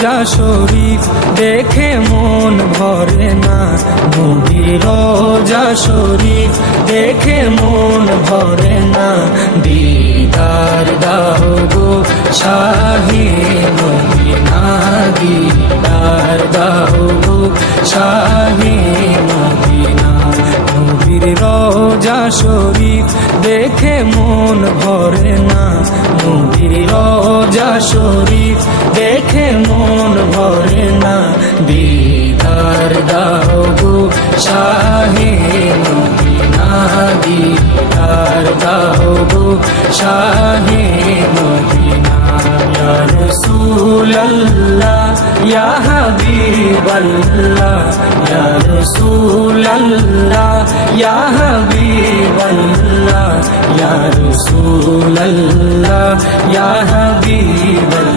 রোজা শরীফ দেখে মন ভরে না, নবীর রোজা শরীফ দেখে মন ভরে না। দিদার দাও গো শাহে মদিনা, দিদার দাও গো শাহে মদিনা। নবীর রোজা শরীফ দেখে মন ভরে না, নবীর রোজা শরীফ দেখে মন ভরে না। দিদার দাও গো শাহে মদিনা, দিদার দাও গো শাহে মদিনা। ইয়া রাসূলুল্লাহ ইয়া হাবিবাল্লাহ, ইয়া রাসূলুল্লাহ ইয়া হাবিবাল্লাহ, ইয়া রাসূলুল্লাহ ইয়া হাবিবাল্লাহ।